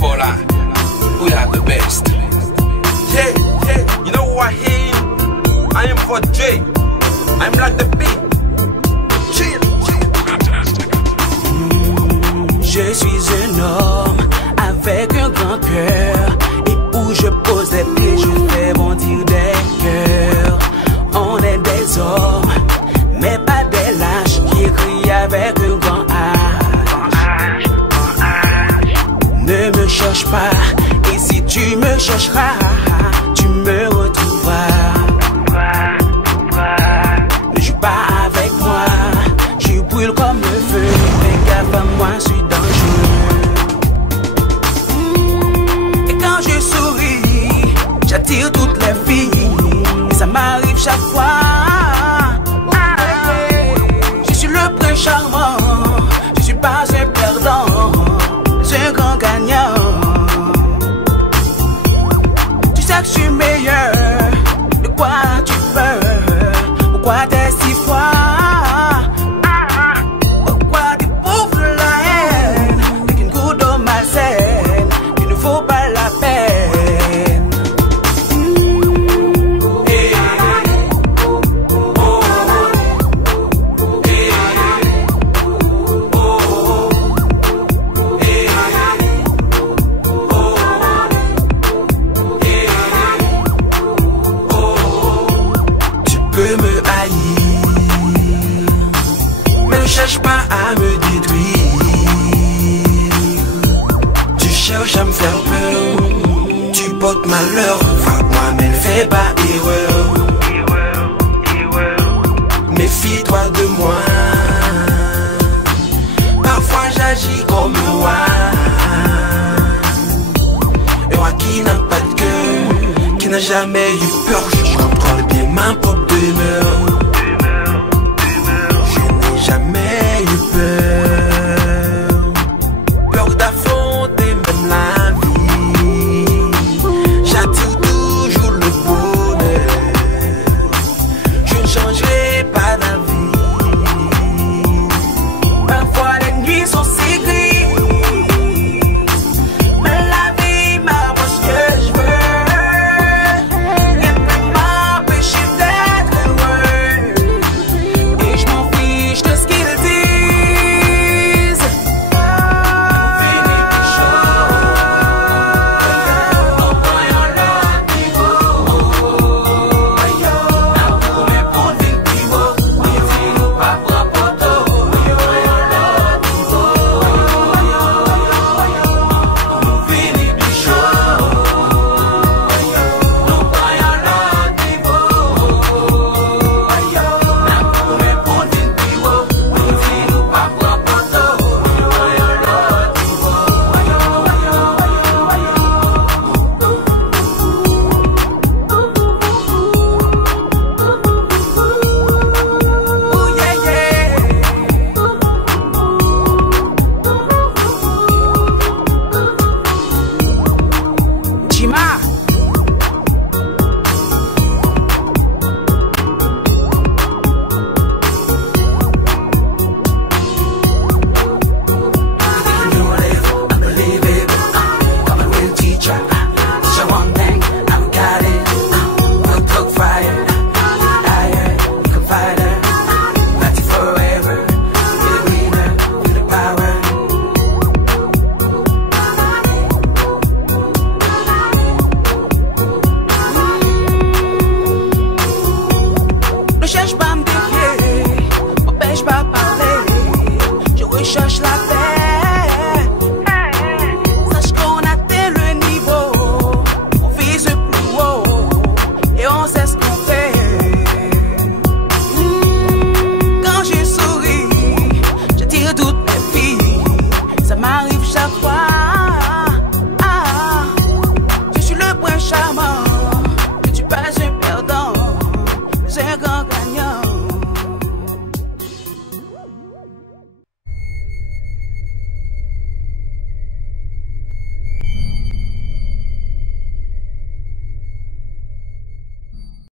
Paula, we are the best. Yeah, yeah, you know who I am? I am for Jay. I'm like the beat. Chill, chill. Fantastic. Je suis un homme avec un grand cœur. Et où je pose les pieds, je fais bondir des cœurs. On est des hommes, mais pas des lâches qui crient avec un grand H. Ne me cherche pas, et si tu me chercheras, tu me retrouveras. Ne joue pas avec moi, je brûle comme le feu. Fais gaffe à moi, je suis dangereux. Et quand je souris, j'attire toutes les filles. Et ça m'arrive chaque fois. Je suis le prince charmant, je suis pas un perdant, c'est un grand gagnant. Tu sais que je suis meilleur, de quoi tu peur? Pourquoi t'es si froid? Pourquoi tu bouffes la haine avec une goutte d'eau malsaine? Il ne faut pas la peine. Tu peux me haïr, mais ne cherche pas à me détruire. Tu cherches à me faire peur, tu portes malheur. Frappe-moi mais ne fais pas erreur. Méfie-toi de moi, parfois j'agis comme un roi. Un roi qui n'a pas de cœur, qui n'a jamais eu peur. Je contrôle bien ma propre demeure. Je n'ai jamais eu peur, peur d'affronter même la vie. J'attire toujours le bonheur, je ne changerai pas d'avis. Parfois les nuits sont si grises, mais la vie m'apporte ce que je veux. Rien ne peut m'empêcher d'être heureux, et je m'en fiche de ce qu'ils disent. On finit plus chaud, on prend un autre niveau. N'a pour mes pour le niveau, on finit pas propre auto. On prend un autre niveau, on finit plus chaud, on prend un autre niveau. N'a pour mes pour le niveau, on finit pas propre auto. On prend un autre niveau. Oh yeah yeah. Chima. I believe it. I'm a real teacher. Teach you one thing, I've got it. We'll cook fire, higher, you can fight her. Fight it forever. Be the winner, be the power. Ne cherche pas à me défier, m'empêche pas de parler. Je recherche la paix. Sache qu'on atteint le niveau, on vise plus haut et on sait ce qu'on fait. Quand je souris, j'attire toutes les filles. Ça m'arrive chaque fois. Je suis le prince charmant, je ne suis pas un perdant, c'est un grand gagnant.